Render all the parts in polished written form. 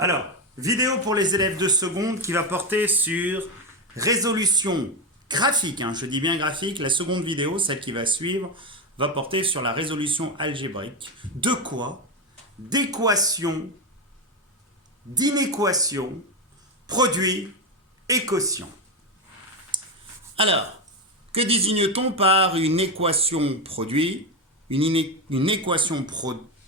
Alors, vidéo pour les élèves de seconde qui va porter sur résolution graphique. Je dis bien graphique. La seconde vidéo, celle qui va suivre, va porter sur la résolution algébrique. De quoi? D'équations, d'inéquations, produits et quotients. Alors, que désigne-t-on par une équation produit, une équation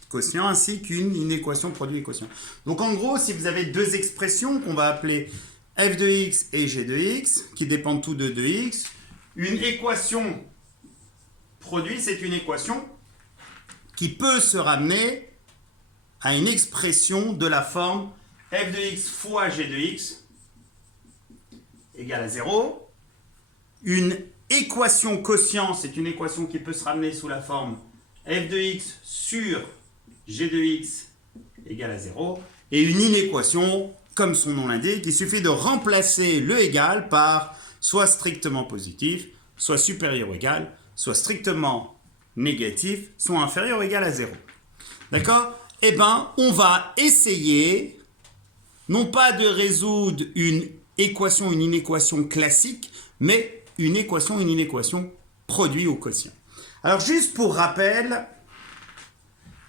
quotient ainsi qu'une inéquation produit et quotient? Donc en gros, si vous avez deux expressions qu'on va appeler f de x et g de x, qui dépendent tous de x, une équation produit, c'est une équation qui peut se ramener à une expression de la forme f de x fois g de x égale à 0. Une équation quotient, c'est une équation qui peut se ramener sous la forme f de x sur g de x égale à 0. Et une inéquation, comme son nom l'indique, il suffit de remplacer le égal par soit strictement positif, soit supérieur ou égal, soit strictement négatif, soit inférieur ou égal à 0. D'accord? Eh bien, on va essayer, non pas de résoudre une équation, une inéquation classique, mais une équation, une inéquation produit ou quotient. Alors, juste pour rappel,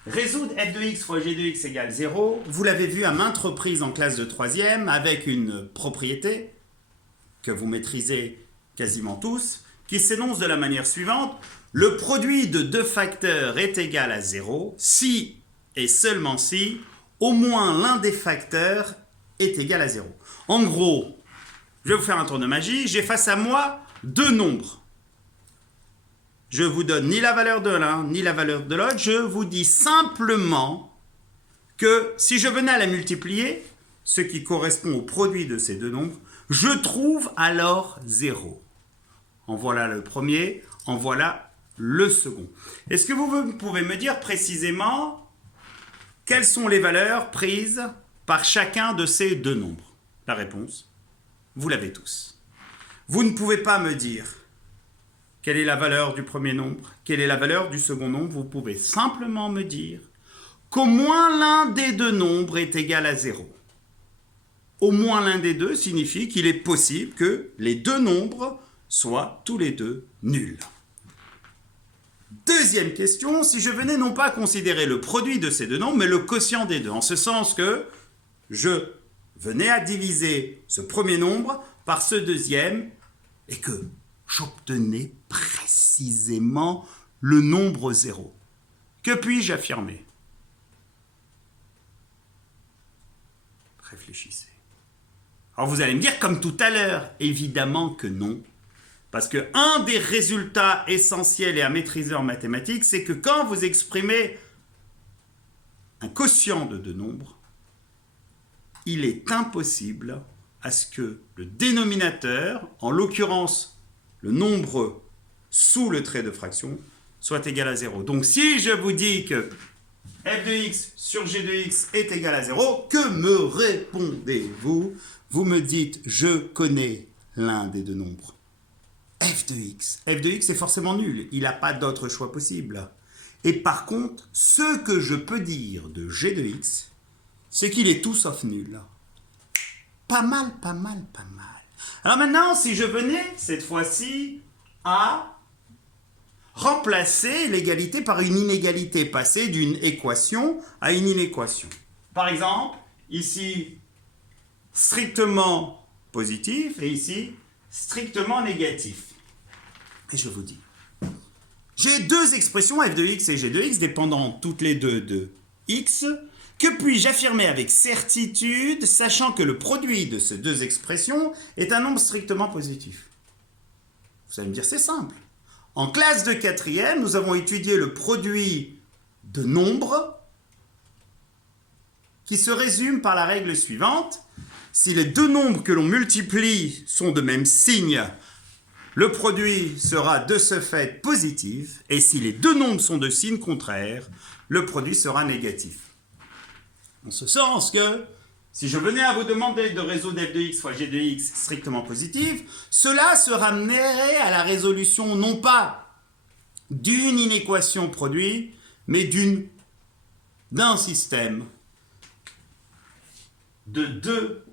résoudre f de x fois g de x égale 0, vous l'avez vu à maintes reprises en classe de 3e, avec une propriété que vous maîtrisez quasiment tous, qui s'énonce de la manière suivante. Le produit de deux facteurs est égal à 0 si et seulement si au moins l'un des facteurs est égal à 0. En gros, je vais vous faire un tour de magie. J'ai face à moi deux nombres. Je ne vous donne ni la valeur de l'un ni la valeur de l'autre. Je vous dis simplement que si je venais à la multiplier, ce qui correspond au produit de ces deux nombres, je trouve alors 0. En voilà le premier, en voilà le second. Est-ce que vous pouvez me dire précisément quelles sont les valeurs prises par chacun de ces deux nombres? La réponse, vous l'avez tous. Vous ne pouvez pas me dire quelle est la valeur du premier nombre, quelle est la valeur du second nombre. Vous pouvez simplement me dire qu'au moins l'un des deux nombres est égal à 0. Au moins l'un des deux signifie qu'il est possible que les deux nombres soient tous les deux nuls. Deuxième question, si je venais non pas considérer le produit de ces deux nombres, mais le quotient des deux, en ce sens que je venais à diviser ce premier nombre par ce deuxième et que j'obtenais précisément le nombre 0. Que puis-je affirmer? Réfléchissez. Alors vous allez me dire, comme tout à l'heure, évidemment que non. Parce qu'un des résultats essentiels et à maîtriser en mathématiques, c'est que quand vous exprimez un quotient de deux nombres, il est impossible à ce que le dénominateur, en l'occurrence le nombre sous le trait de fraction, soit égal à 0. Donc si je vous dis que f de x sur g de x est égal à 0, que me répondez-vous? Vous me dites, je connais l'un des deux nombres. F de x. F de x est forcément nul. Il n'a pas d'autre choix possible. Et par contre, ce que je peux dire de g de x, c'est qu'il est tout sauf nul. Pas mal, pas mal, pas mal. Alors maintenant, si je venais, cette fois-ci, à remplacer l'égalité par une inégalité, passer d'une équation à une inéquation. Par exemple, ici, strictement positif, et ici, strictement négatif. Et je vous dis, j'ai deux expressions f de x et g de x dépendant toutes les deux de x. Que puis-je affirmer avec certitude, sachant que le produit de ces deux expressions est un nombre strictement positif? Vous allez me dire, c'est simple. En classe de 4e, nous avons étudié le produit de nombres qui se résume par la règle suivante. Si les deux nombres que l'on multiplie sont de même signe, le produit sera de ce fait positif, et si les deux nombres sont de signe contraire, le produit sera négatif. En ce sens que, si je venais à vous demander de résoudre f de x fois g de x strictement positif, cela se ramenerait à la résolution non pas d'une inéquation produit, mais d'un système de deux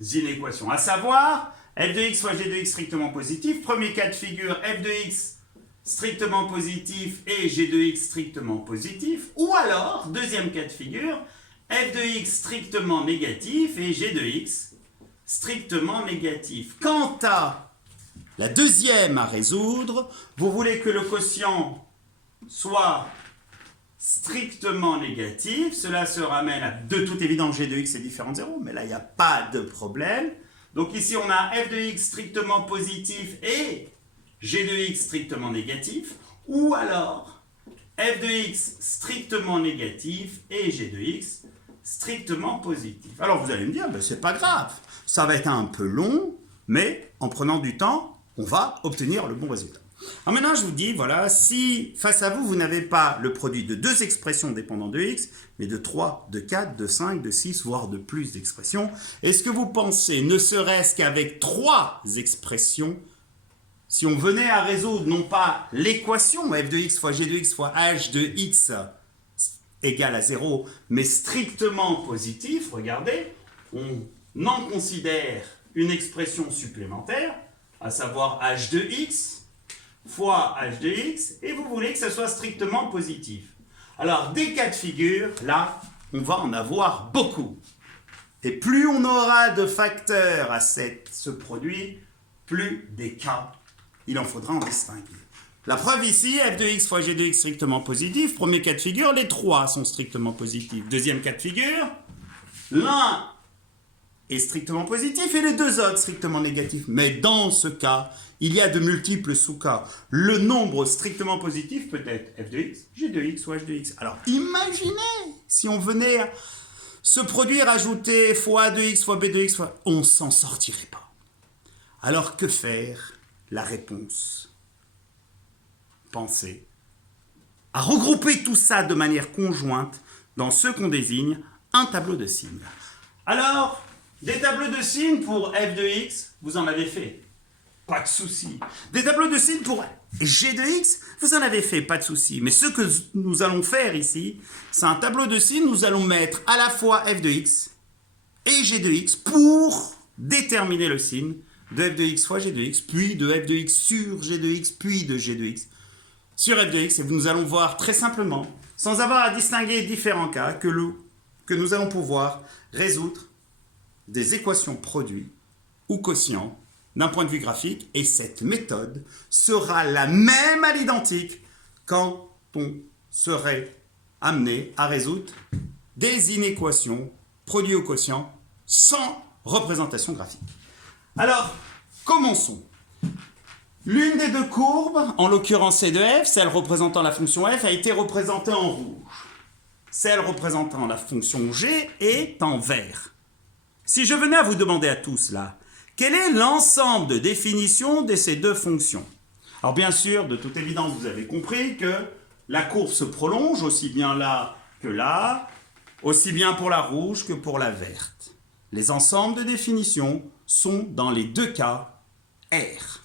inéquations, à savoir f de x fois g de x strictement positif. Premier cas de figure, f de x strictement positif et g de x strictement positif. Ou alors, deuxième cas de figure, f de x strictement négatif et g de x strictement négatif. Quant à la deuxième à résoudre, vous voulez que le quotient soit strictement négatif. Cela se ramène à, de toute évidence, g de x est différent de 0, mais là, il n'y a pas de problème. Donc ici, on a f de x strictement positif et g de x strictement négatif. Ou alors, f de x strictement négatif et g de x strictement positif. Alors vous allez me dire, ben, c'est pas grave, ça va être un peu long, mais en prenant du temps, on va obtenir le bon résultat. Alors maintenant, je vous dis, voilà, si face à vous, vous n'avez pas le produit de deux expressions dépendant de x, mais de 3, de 4, de 5, de 6, voire de plus d'expressions, est-ce que vous pensez, ne serait-ce qu'avec 3 expressions, si on venait à résoudre non pas l'équation f de x fois g de x fois h de x égale à 0, mais strictement positif, regardez, on en considère une expression supplémentaire, à savoir h de x fois h de x, et vous voulez que ce soit strictement positif. Alors, des cas de figure, là, on va en avoir beaucoup. Et plus on aura de facteurs à ce produit, plus des cas, il en faudra en distinguer. La preuve ici, f de x fois g de x strictement positif. Premier cas de figure, les 3 sont strictement positifs. Deuxième cas de figure, l'un est strictement positif et les deux autres strictement négatifs. Mais dans ce cas, il y a de multiples sous-cas. Le nombre strictement positif peut être f de x, g de x ou h de x. Alors imaginez si on venait à se produire, ajouter fois a de x, fois b de x, fois... on s'en sortirait pas. Alors que faire? La réponse. Pensez à regrouper tout ça de manière conjointe dans ce qu'on désigne un tableau de signes. Alors, des tableaux de signes pour f de x, vous en avez fait, pas de souci. Des tableaux de signes pour g de x, vous en avez fait, pas de souci. Mais ce que nous allons faire ici, c'est un tableau de signes, nous allons mettre à la fois f de x et g de x pour déterminer le signe de f de x fois g de x, puis de f de x sur g de x, puis de g de x sur f de x, et nous allons voir très simplement, sans avoir à distinguer différents cas, que nous allons pouvoir résoudre des équations produits ou quotients d'un point de vue graphique, et cette méthode sera la même à l'identique quand on serait amené à résoudre des inéquations produits ou quotients sans représentation graphique. Alors, commençons. L'une des deux courbes, en l'occurrence C de f, celle représentant la fonction f, a été représentée en rouge. Celle représentant la fonction g est en vert. Si je venais à vous demander à tous là, quel est l'ensemble de définitions de ces deux fonctions? Alors bien sûr, de toute évidence, vous avez compris que la courbe se prolonge aussi bien là que là, aussi bien pour la rouge que pour la verte. Les ensembles de définitions sont dans les deux cas R.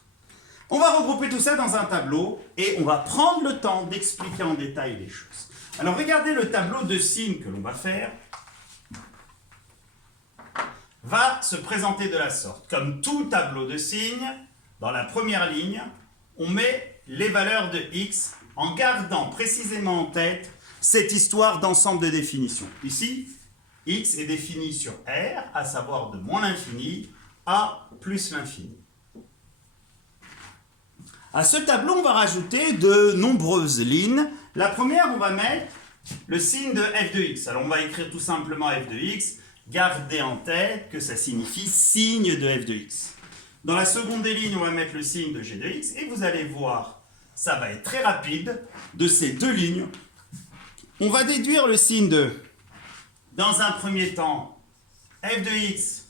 On va regrouper tout ça dans un tableau et on va prendre le temps d'expliquer en détail les choses. Alors regardez le tableau de signes que l'on va faire va se présenter de la sorte. Comme tout tableau de signes, dans la première ligne, on met les valeurs de x en gardant précisément en tête cette histoire d'ensemble de définitions. Ici, x est défini sur R, à savoir de moins l'infini à plus l'infini. À ce tableau, on va rajouter de nombreuses lignes. La première, on va mettre le signe de f de x. Alors, on va écrire tout simplement f de x. Gardez en tête que ça signifie signe de f de x. Dans la seconde des lignes, on va mettre le signe de g de x. Et vous allez voir, ça va être très rapide. De ces deux lignes, on va déduire le signe de, dans un premier temps, f de x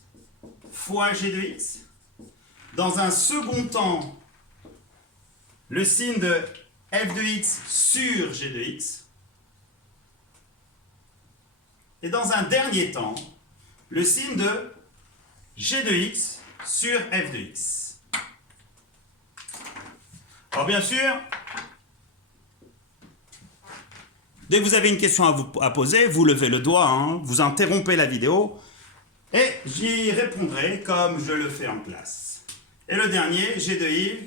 fois g de x. Dans un second temps, le signe de f de x sur g de x. Et dans un dernier temps, le signe de g de x sur f de x. Alors bien sûr, dès que vous avez une question à poser, vous levez le doigt, hein, vous interrompez la vidéo, Et j'y répondrai comme je le fais en classe. Et le dernier, G de x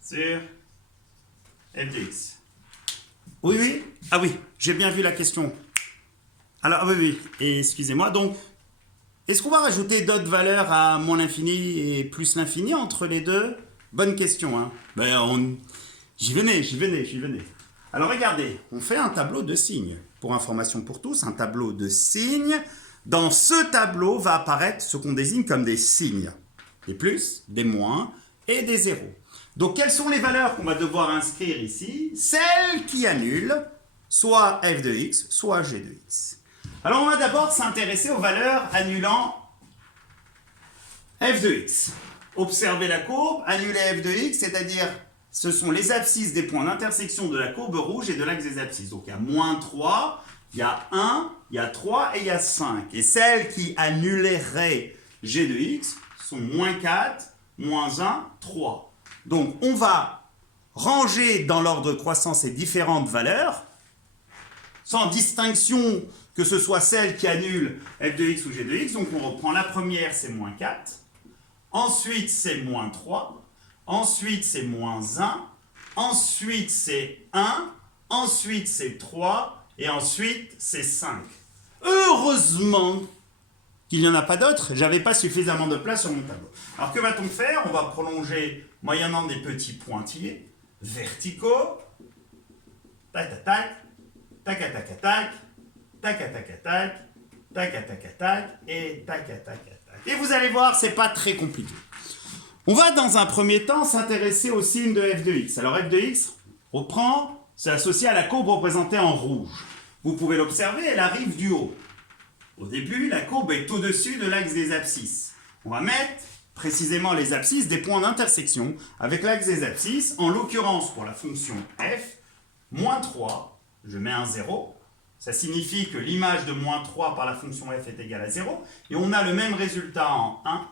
sur f de x. Oui, oui. Ah oui, j'ai bien vu la question. Alors, oui, oui. Et excusez-moi. Donc, est-ce qu'on va rajouter d'autres valeurs à moins l'infini et plus l'infini entre les deux? Bonne question, hein. Ben, j'y venais. Alors, regardez, on fait un tableau de signes. Pour information pour tous, un tableau de signes. Dans ce tableau va apparaître ce qu'on désigne comme des signes. Des plus, des moins et des zéros. Donc, quelles sont les valeurs qu'on va devoir inscrire ici? Celles qui annulent soit f de x, soit g de x. Alors, on va d'abord s'intéresser aux valeurs annulant f de x. Observez la courbe, annuler f de x, c'est-à-dire ce sont les abscisses des points d'intersection de la courbe rouge et de l'axe des abscisses. Donc, il y a moins 3, il y a 1, il y a 3 et il y a 5. Et celles qui annuleraient g de x sont moins 4, moins 1, 3. Donc, on va ranger dans l'ordre croissant ces différentes valeurs, sans distinction que ce soit celle qui annule f de x ou g de x. Donc, on reprend la première, c'est moins 4. Ensuite, c'est moins 3. Ensuite, c'est moins 1. Ensuite, c'est 1. Ensuite, c'est 3. Et ensuite, c'est 5. Heureusement qu'il n'y en a pas d'autres. J'avais pas suffisamment de place sur mon tableau. Alors, que va-t-on faire? On va prolonger moyennant des petits pointillés verticaux. Tac, tac, tac. Tac, tac, tac, tac. Tac, tac, tac, tac. Tac, tac, tac, tac. Et tac, tac, tac, tac. Et vous allez voir, c'est pas très compliqué. On va dans un premier temps s'intéresser au signe de f de x. Alors f de x, on prend, c'est associé à la courbe représentée en rouge. Vous pouvez l'observer, elle arrive du haut. Au début, la courbe est au-dessus de l'axe des abscisses. On va mettre précisément les abscisses des points d'intersection avec l'axe des abscisses, en l'occurrence pour la fonction f, moins 3, je mets un 0. Ça signifie que l'image de moins 3 par la fonction f est égale à 0. Et on a le même résultat en 1,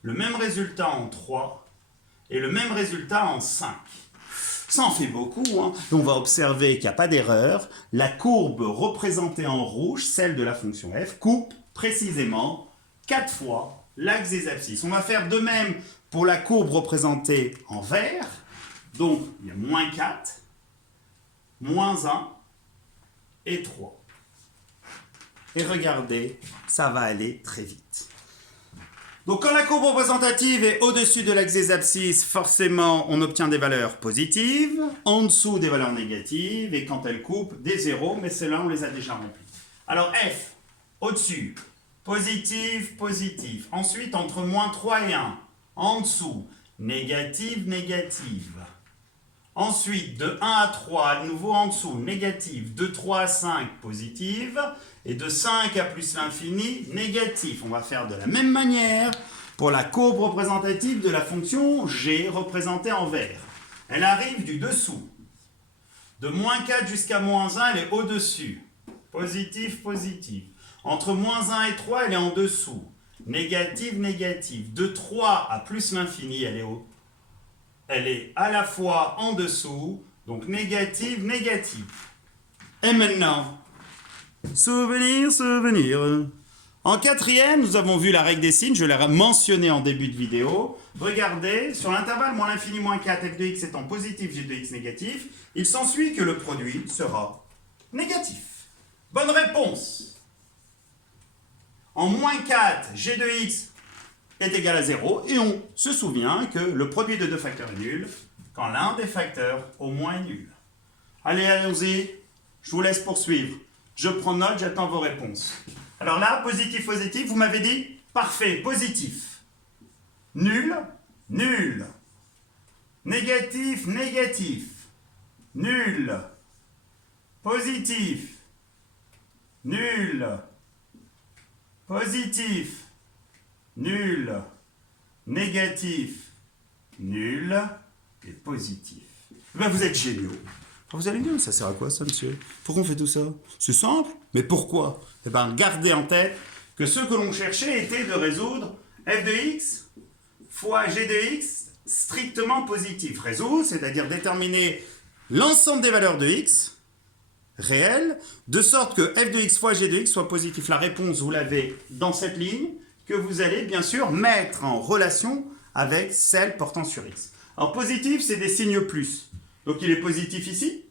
le même résultat en 3 et le même résultat en 5. Ça en fait beaucoup, hein. On va observer qu'il n'y a pas d'erreur. La courbe représentée en rouge, celle de la fonction f, coupe précisément 4 fois l'axe des abscisses. On va faire de même pour la courbe représentée en vert. Donc, il y a moins 4, moins 1 et 3. Et regardez, ça va aller très vite. Donc quand la courbe représentative est au-dessus de l'axe des abscisses, forcément on obtient des valeurs positives, en dessous des valeurs négatives, et quand elle coupe, des zéros, mais ceux-là on les a déjà remplis. Alors f, au-dessus, positif, positif. Ensuite, entre moins 3 et 1, en dessous, négative, négative. Ensuite, de 1 à 3, à nouveau en dessous, négative. De 3 à 5, positive. Et de 5 à plus l'infini, négatif. On va faire de la même manière pour la courbe représentative de la fonction g représentée en vert. Elle arrive du dessous. De moins 4 jusqu'à moins 1, elle est au-dessus. Positif, positif. Entre moins 1 et 3, elle est en dessous. Négative, négative. De 3 à plus l'infini, elle est haute. Elle est à la fois en dessous, donc négative, négative. Et maintenant, souvenir, souvenir. En quatrième, nous avons vu la règle des signes, je l'ai mentionné en début de vidéo. Regardez, sur l'intervalle moins l'infini moins 4, f de x étant positif, g de x négatif, il s'ensuit que le produit sera négatif. Bonne réponse. En moins 4, g de x est égal à 0, et on se souvient que le produit de deux facteurs est nul quand l'un des facteurs au moins est nul. Allez, allons-y, je vous laisse poursuivre. Je prends note, j'attends vos réponses. Alors là, positif, positif, vous m'avez dit parfait, positif. Nul, nul. Négatif, négatif. Nul. Positif. Nul. Positif. Nul, négatif, nul et positif. Ben vous êtes géniaux. Alors vous allez me dire, ça sert à quoi ça, monsieur? Pourquoi on fait tout ça? C'est simple, mais pourquoi? Eh bien, gardez en tête que ce que l'on cherchait était de résoudre f de x fois g de x strictement positif. Résoudre, c'est-à-dire déterminer l'ensemble des valeurs de x réel, de sorte que f de x fois g de x soit positif. La réponse, vous l'avez dans cette ligne, que vous allez bien sûr mettre en relation avec celle portant sur x. Alors positif, c'est des signes plus. Donc il est positif ici,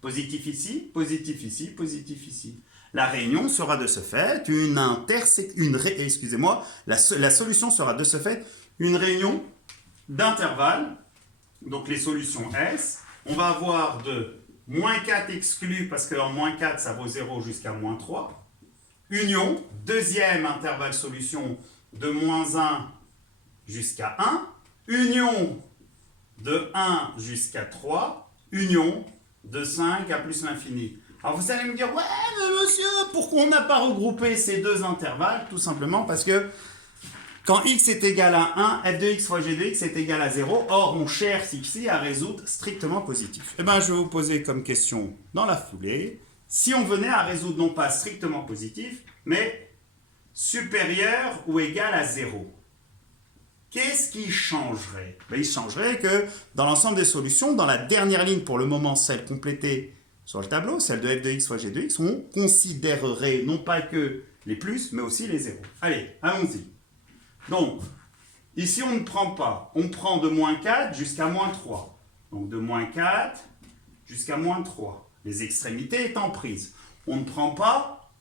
positif ici, positif ici, positif ici. La réunion sera de ce fait la solution sera de ce fait une réunion d'intervalles. Donc les solutions S, on va avoir de moins 4 exclus, parce qu'en moins 4, ça vaut 0 jusqu'à moins 3. Union, deuxième intervalle solution, de moins 1 jusqu'à 1. Union de 1 jusqu'à 3. Union de 5 à plus l'infini. Alors vous allez me dire, ouais, mais monsieur, pourquoi on n'a pas regroupé ces deux intervalles? Tout simplement parce que quand x est égal à 1, f de x fois g de x est égal à 0. Or, on cherche ici à résoudre strictement positif. Eh bien, je vais vous poser comme question dans la foulée, si on venait à résoudre non pas strictement positif, mais supérieur ou égal à 0. Qu'est-ce qui changerait? Il changerait que dans l'ensemble des solutions, dans la dernière ligne, pour le moment, celle complétée sur le tableau, celle de f de x fois g de x, on considérerait non pas que les plus, mais aussi les zéros. Allez, allons-y. Donc, ici, on ne prend pas. On prend de moins 4 jusqu'à moins 3. Donc, de moins 4 jusqu'à moins 3. Les extrémités étant prises. On ne prend pas.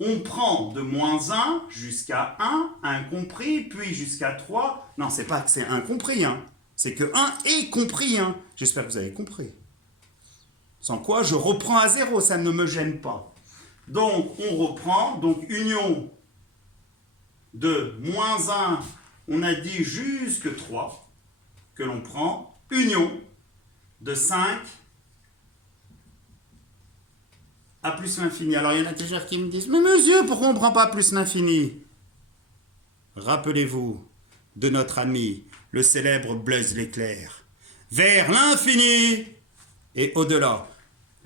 On prend de moins 1 jusqu'à 1, incompris, puis jusqu'à 3. Non, c'est pas que c'est incompris, hein. C'est que 1 est compris, hein. J'espère que vous avez compris. Sans quoi, je reprends à 0, ça ne me gêne pas. Donc, on reprend. Donc, union de moins 1, on a dit jusque 3, que l'on prend. Union de 5 à plus l'infini. Alors, il y en a déjà qui me disent, mais monsieur, pourquoi on ne prend pas plus l'infini? Rappelez-vous de notre ami, le célèbre Blaise l'éclair. Vers l'infini et au-delà.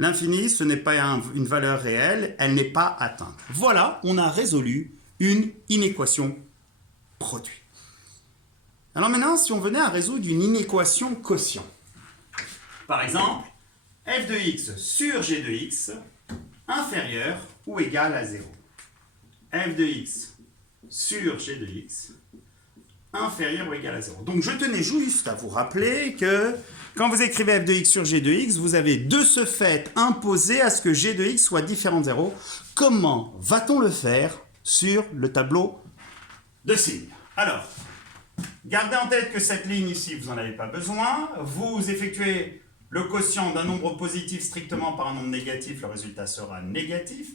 L'infini, ce n'est pas une valeur réelle, elle n'est pas atteinte. Voilà, on a résolu une inéquation produit. Alors maintenant, si on venait à résoudre une inéquation quotient. Par exemple, f de x sur g de x inférieur ou égal à 0. f de x sur g de x inférieur ou égal à 0. Donc je tenais juste à vous rappeler que quand vous écrivez f de x sur g de x, vous avez de ce fait imposé à ce que g de x soit différent de 0. Comment va-t-on le faire sur le tableau de signes? Alors, gardez en tête que cette ligne ici, vous n'en avez pas besoin. Vous effectuez le quotient d'un nombre positif strictement par un nombre négatif, le résultat sera négatif.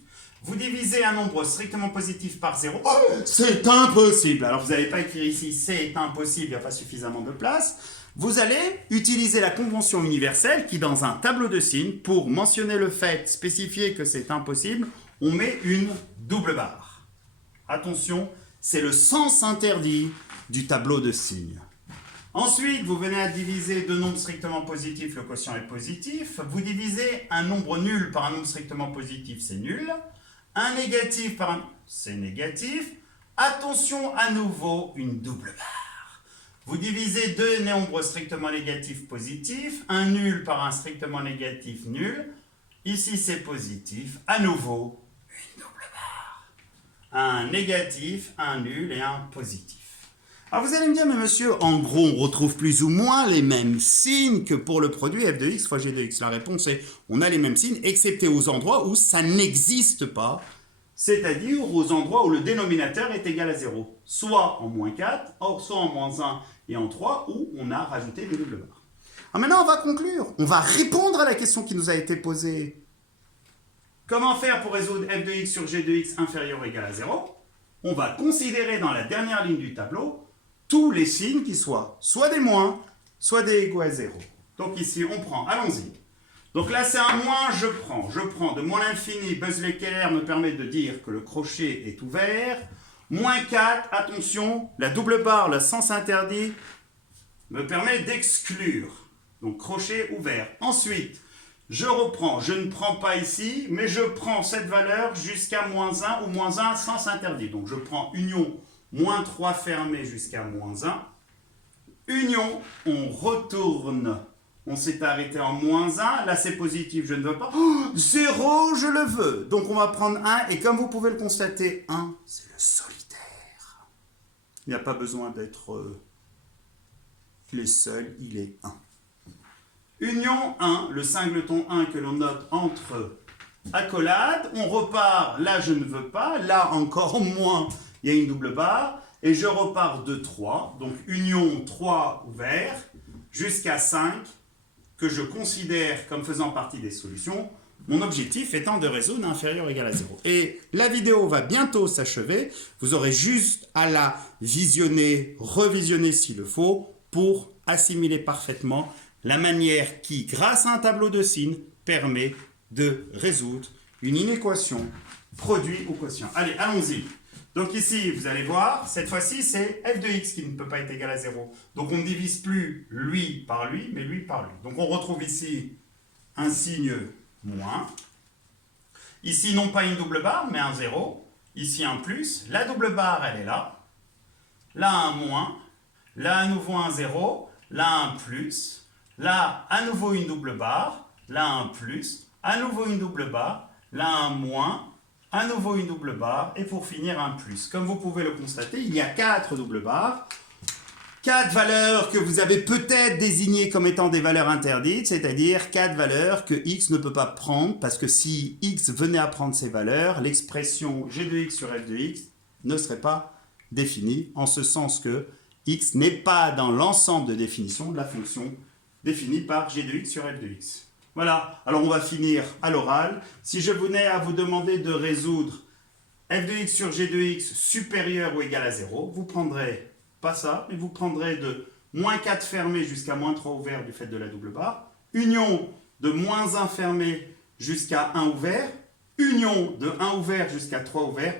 Vous divisez un nombre strictement positif par 0. Oh, c'est impossible! Alors, vous n'allez pas écrire ici, c'est impossible, il n'y a pas suffisamment de place. Vous allez utiliser la convention universelle qui, dans un tableau de signes, pour mentionner le fait, spécifier que c'est impossible, on met une double barre. Attention, c'est le sens interdit du tableau de signes. Ensuite, vous venez à diviser deux nombres strictement positifs, le quotient est positif. Vous divisez un nombre nul par un nombre strictement positif, c'est nul. Un négatif par un... c'est négatif. Attention, à nouveau, une double barre. Vous divisez deux nombres strictement négatifs positifs, un nul par un strictement négatif nul. Ici, c'est positif. À nouveau, une double barre. Un négatif, un nul et un positif. Alors vous allez me dire, mais monsieur, en gros, on retrouve plus ou moins les mêmes signes que pour le produit f de x fois g de x. La réponse est, on a les mêmes signes, excepté aux endroits où ça n'existe pas, c'est-à-dire aux endroits où le dénominateur est égal à 0. Soit en moins 4, soit en moins 1 et en 3, où on a rajouté des doubles barres. Alors maintenant, on va conclure. On va répondre à la question qui nous a été posée. Comment faire pour résoudre f de x sur g de x inférieur ou égal à 0? On va considérer dans la dernière ligne du tableau tous les signes qui soient soit des moins, soit des égaux à 0. Donc ici, on prend, allons-y. Donc là, c'est un moins, je prends de moins l'infini, Buzz l'éclair me permet de dire que le crochet est ouvert. Moins 4, attention, la double barre, le sens interdit, me permet d'exclure. Donc crochet ouvert. Ensuite, je reprends, je ne prends pas ici, mais je prends cette valeur jusqu'à moins 1 ou moins 1, sens interdit. Donc je prends union moins 3 fermé jusqu'à moins 1. Union, on retourne On s'est arrêté en -1. Là, c'est positif, je ne veux pas. Oh, 0, je le veux. Donc, on va prendre 1. Et comme vous pouvez le constater, 1, c'est le solitaire. Il n'y a pas besoin d'être les seuls. Il est 1. Union 1, le singleton 1 que l'on note entre accolades. On repart. Là, je ne veux pas. Là, encore moins, il y a une double barre. Et je repars de 3. Donc, union 3 ouvert jusqu'à 5. Que je considère comme faisant partie des solutions, mon objectif étant de résoudre inférieur ou égal à 0. Et la vidéo va bientôt s'achever, vous aurez juste à la visionner, revisionner s'il le faut, pour assimiler parfaitement la manière qui, grâce à un tableau de signes, permet de résoudre une inéquation, produit ou quotient. Allez, allons-y. Donc ici, vous allez voir, cette fois-ci, c'est f de x qui ne peut pas être égal à 0. Donc on ne divise plus lui par lui, mais lui par lui. Donc on retrouve ici un signe moins. Ici, non pas une double barre, mais un 0. Ici, un plus. La double barre, elle est là. Là, un moins. Là, à nouveau un 0. Là, un plus. Là, à nouveau une double barre. Là, un plus. À nouveau une double barre. Là, un moins. À nouveau une double barre, et pour finir un plus. Comme vous pouvez le constater, il y a 4 doubles barres, 4 valeurs que vous avez peut-être désignées comme étant des valeurs interdites, c'est-à-dire 4 valeurs que x ne peut pas prendre, parce que si x venait à prendre ces valeurs, l'expression g de x sur f de x ne serait pas définie, en ce sens que x n'est pas dans l'ensemble de définition de la fonction définie par g de x sur f de x. Voilà, alors on va finir à l'oral. Si je venais à vous demander de résoudre f de x sur g de x supérieur ou égal à 0, vous prendrez, pas ça, mais vous prendrez de -4 fermé jusqu'à -3 ouvert du fait de la double barre, union de -1 fermé jusqu'à 1 ouvert, union de 1 ouvert jusqu'à 3 ouvert,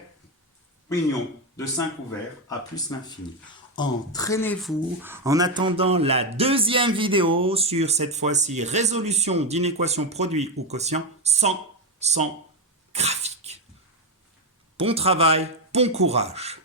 union de 5 ouverts à plus l'infini. Entraînez-vous en attendant la deuxième vidéo sur cette fois-ci résolution d'inéquation produit ou quotient sans graphique. Bon travail, bon courage.